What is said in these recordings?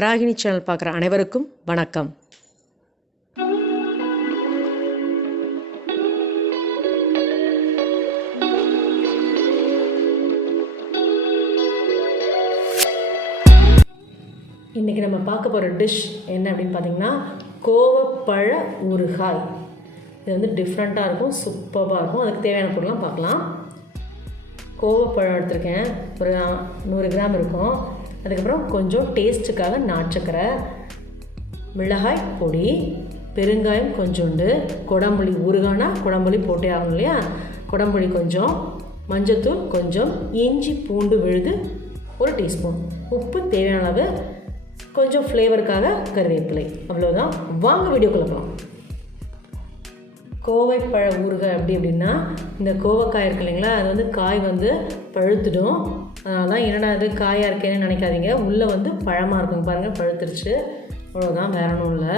Varahini channel பார்க்குற அனைவருக்கும் வணக்கம். இன்றைக்கி நம்ம பார்க்க போகிற டிஷ் என்ன அப்படின்னு பார்த்தீங்கன்னா கோவப்பழ ஊறுகாய். இது வந்து டிஃப்ரெண்ட்டாக இருக்கும், சூப்பராக இருக்கும். அதுக்கு தேவையான பொருள்லாம் பார்க்கலாம். கோவப்பழம் எடுத்திருக்கேன், ஒரு 100 கிராம் இருக்கும். அதுக்கப்புறம் கொஞ்சம் டேஸ்ட்டுக்காக நாட்டுச்சக்கரை, மிளகாய் பொடி, பெருங்காயம் கொஞ்சோண்டு, குடம்புளி ஊறுகானா குடம்புளி போட்டே ஆகும் இல்லையா, குடம்புளி கொஞ்சம், மஞ்சத்தூள் கொஞ்சம், இஞ்சி பூண்டு விழுது 1 டீஸ்பூன், உப்பு தேவையான அளவு, கொஞ்சம் ஃப்ளேவருக்காக கருவேப்பிலை. அவ்வளோதான். வாங்க வீடியோக்குள்ள போகலாம். கோவைப்பழ ஊறுகாய் அப்படின்னா இந்த கோவக்காய் இருக்கு இல்லைங்களா, அது வந்து காய் வந்து பழுத்துடும். அதனால தான் என்னடா அது காயாக இருக்கேன்னு நினைக்காதீங்க, உள்ளே வந்து பழமாக இருக்குங்க. பாருங்கள், பழுத்துருச்சு. அவ்வளோதான், வேற ஒன்றும் இல்லை.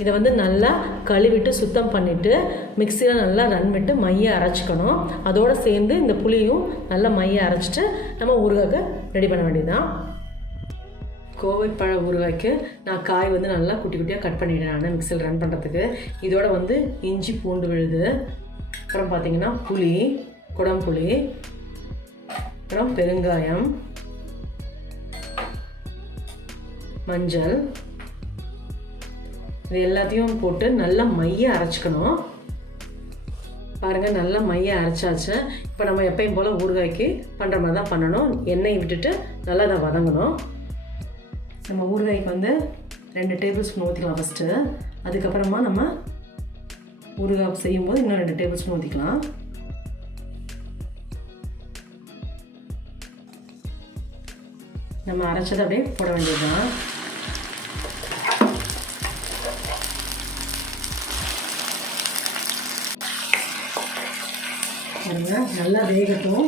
இதை வந்து நல்லா கழுவிட்டு சுத்தம் பண்ணிவிட்டு மிக்சியில் நல்லா ரன் விட்டு மையை அரைச்சிக்கணும். அதோடு சேர்ந்து இந்த புளியும் நல்லா மையை அரைச்சிட்டு நம்ம ஊறுகாய்க்கு ரெடி பண்ண வேண்டியதுதான். கோவைப்பழ ஊறுகாய்க்கு நான் காய் வந்து நல்லா குட்டி குட்டியாக கட் பண்ணிவிட்டேன் நான் மிக்சியில் ரன் பண்ணுறதுக்கு. இதோட வந்து இஞ்சி பூண்டு விழுது, அப்புறம் பார்த்திங்கன்னா புளி, குடம்புளி, அப்புறம் பெருங்காயம், மஞ்சள், இது எல்லாத்தையும் போட்டு நல்லா மையை அரைச்சிக்கணும். பாருங்கள், நல்லா மையை அரைச்சாச்சு. இப்போ நம்ம எப்பயும் போல் ஊறுகாய்க்கு பண்ணுற மாதிரி தான் பண்ணணும். எண்ணெய் விட்டுட்டு நல்லா அதை வதங்கணும். நம்ம ஊறுகாய்க்கு வந்து 2 டேபிள் ஸ்பூன் ஊற்றிக்கலாம் ஃபஸ்ட்டு. அதுக்கப்புறமா நம்ம ஊறுகாய் செய்யும்போது இன்னும் 2 டேபிள் ஸ்பூன் ஊற்றிக்கலாம். நம்ம அரைச்சதை அப்படியே போட வேண்டியதுதான். நல்லா வேகட்டும்.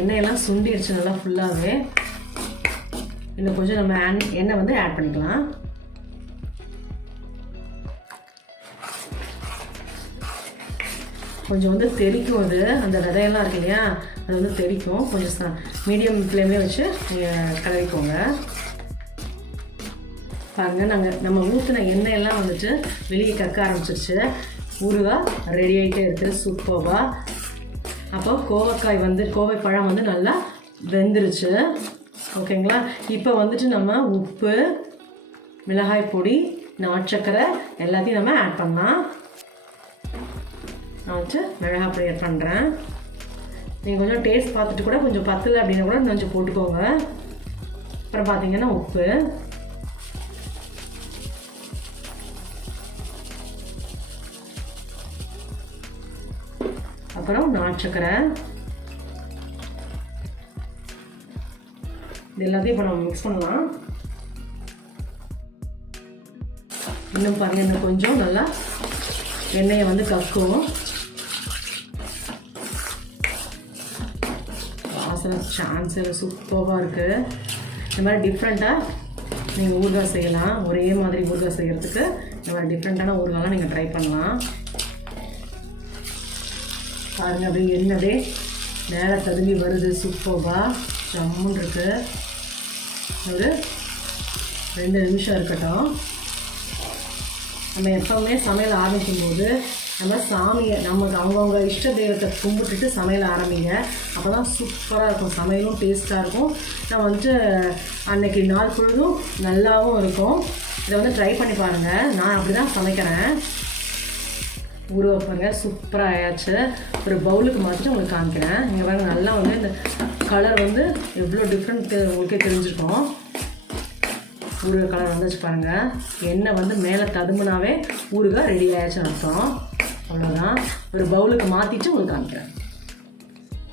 எண்ணெயெல்லாம் சுண்டிடுச்சு நல்லா ஃபுல்லாகவே. இன்னும் கொஞ்சம் நம்ம எண்ணெய் வந்து ஆட் பண்ணிக்கலாம். கொஞ்சம் வந்து தெளிக்கும், அது அந்த விதையெல்லாம் இருக்கு இல்லையா, அது வந்து தெளிக்கும். கொஞ்சம் மீடியம் ஃப்ளேம்லேயே வச்சு நீங்கள் கலரிக்கோங்க. பாருங்கள், நம்ம ஊற்றின எண்ணெயெல்லாம் வந்துட்டு வெளியே கக்க ஆரம்பிச்சிருச்சு. ஊறுகாய் ரெடி ஆகிட்டே இருக்குது சூப்பராக. அப்போ கோவைப்பழம் வந்து நல்லா வெந்துருச்சு. ஓகேங்களா. இப்போ வந்துட்டு நம்ம உப்பு, மிளகாய் பொடி, நாட்டுச்சக்கரை எல்லாத்தையும் நம்ம ஆட் பண்ணலாம். நான் வந்துட்டு மிளகாய் பொடி ஆட் பண்ணுறேன். நீங்கள் கொஞ்சம் டேஸ்ட் பார்த்துட்டு கூட கொஞ்சம் பத்தலை அப்படின்னா கூட கொஞ்சம் போட்டுக்கோங்க. அப்புறம் பார்த்தீங்கன்னா உப்பு, அப்புறம் நாட்டுச்சக்கரை, இது எல்லாத்தையும் இப்போ நம்ம மிக்ஸ் பண்ணலாம். இன்னும் பாருங்கள், இன்னும் கொஞ்சம் நல்லா எண்ணெயை வந்து கக்கும். வாசனை சான்ஸ் சூப்பராக இருக்குது. இந்த மாதிரி டிஃப்ரெண்ட்டாக நீங்கள் ஊறுகாய் செய்யலாம். ஒரே மாதிரி ஊறுகாய் செய்கிறதுக்கு இந்த மாதிரி டிஃப்ரெண்ட்டான ஊறுகாய்லாம் நீங்கள் ட்ரை பண்ணலாம். பாருங்கள், அப்படி என்னவே மேலே ததும்பி வருது. சூப்பராக ஜம்முன்னு இருக்குது. ஒரு 2 நிமிஷம் இருக்கட்டும். நம்ம எப்போவுமே சமையல் ஆரம்பிக்கும்போது நம்ம சாமியை அவங்கவுங்க இஷ்ட தெய்வத்தை கும்பிட்டுட்டு சமையல் ஆரம்பிங்க. அப்போ தான் சூப்பராக இருக்கும், சமையலும் டேஸ்ட்டாக இருக்கும். நான் வந்துட்டு அன்னைக்கு நாள் பொழுதும் நல்லாவும் இருக்கும். இதை வந்து ட்ரை பண்ணி பாருங்கள். நான் அப்படி தான் சமைக்கிறேன். ஊற வைப்பாங்க. சூப்பராக ஆயாச்சு. ஒரு பவுலுக்கு மாற்றிட்டு உங்களுக்கு காமிக்கிறேன். இங்கே பாருங்கள், நல்லா வந்து இந்த கலர் வந்து எவ்வளோ டிஃப்ரெண்ட் உங்களுக்கே தெரிஞ்சிருக்கும். ஊறுகாய் கலர் வந்துச்சு பாருங்கள். எண்ணெய் வந்து மேலே ததும்புனாவே ஊறுகாய் ரெடி ஆயாச்சுன்னு அர்த்தம். அவ்வளோதான். ஒரு பவுலுக்கு மாற்றிட்டு உங்களுக்கு காமிக்கிறேன்.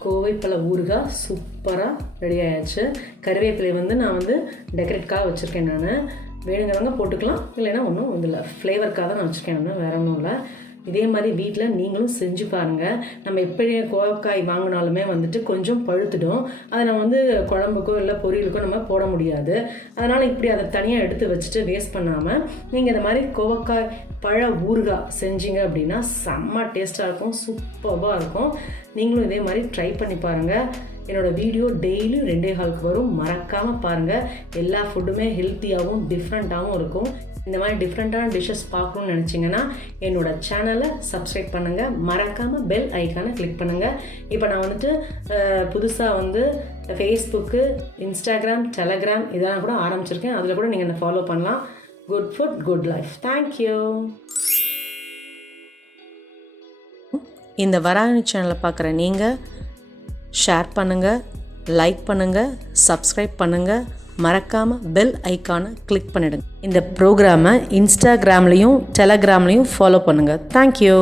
கோவைப்பழ ஊறுகாய் சூப்பராக ரெடி ஆயாச்சு. கருவேப்பிலை வந்து நான் வந்து டெக்கரேட்காக வச்சுருக்கேன். நான் வேணுங்கிறவங்க போட்டுக்கலாம், இல்லைன்னா ஒன்றும் இதில் ஃப்ளேவருக்காக தான் நான் வச்சுருக்கேன். நான் வேறு ஒன்றும் இல்லை. இதே மாதிரி வீட்டில் நீங்களும் செஞ்சு பாருங்கள். நம்ம எப்படி கோவக்காய் வாங்கினாலுமே வந்துட்டு கொஞ்சம் பழுத்துடும். அதை நம்ம வந்து குழம்புக்கோ இல்லை பொரியலுக்கோ நம்ம போட முடியாது. அதனால் இப்படி அதை தனியாக எடுத்து வச்சுட்டு வேஸ்ட் பண்ணாமல் நீங்கள் இந்த மாதிரி கோவக்காய் பழ ஊறுகாய் செஞ்சீங்க அப்படின்னா செம்ம டேஸ்ட்டாக இருக்கும், சூப்பராக இருக்கும். நீங்களும் இதே மாதிரி ட்ரை பண்ணி பாருங்கள். என்னோடய வீடியோ டெய்லியும் 2:15க்கு வரும், மறக்காமல் பாருங்கள். எல்லா ஃபுட்டுமே ஹெல்த்தியாகவும் டிஃப்ரெண்ட்டாகவும் இருக்கும். இந்த மாதிரி டிஃப்ரெண்ட்டான டிஷ்ஷஸ் பார்க்கணுன்னு நினச்சிங்கன்னா என்னோடய சேனலை சப்ஸ்கிரைப் பண்ணுங்கள், மறக்காமல் பெல் ஐக்கானை கிளிக் பண்ணுங்கள். இப்போ நான் வந்துட்டு புதுசாக ஃபேஸ்புக்கு, இன்ஸ்டாகிராம், டெலகிராம் இதெல்லாம் கூட ஆரம்பிச்சிருக்கேன். அதில் கூட நீங்கள் என்னை ஃபாலோ பண்ணலாம். Good food good life. Thank you. இந்த வராணி சேனலை பார்க்குற நீங்கள் ஷேர் பண்ணுங்கள், லைக் பண்ணுங்கள், சப்ஸ்கிரைப் பண்ணுங்கள், மறக்காமல் பெல் ஐக்கானை கிளிக் பண்ணிடுங்க. இந்த ப்ரோக்ராமை இன்ஸ்டாகிராம்லேயும் டெலகிராம்லேயும் ஃபாலோ பண்ணுங்கள். தேங்க்யூ.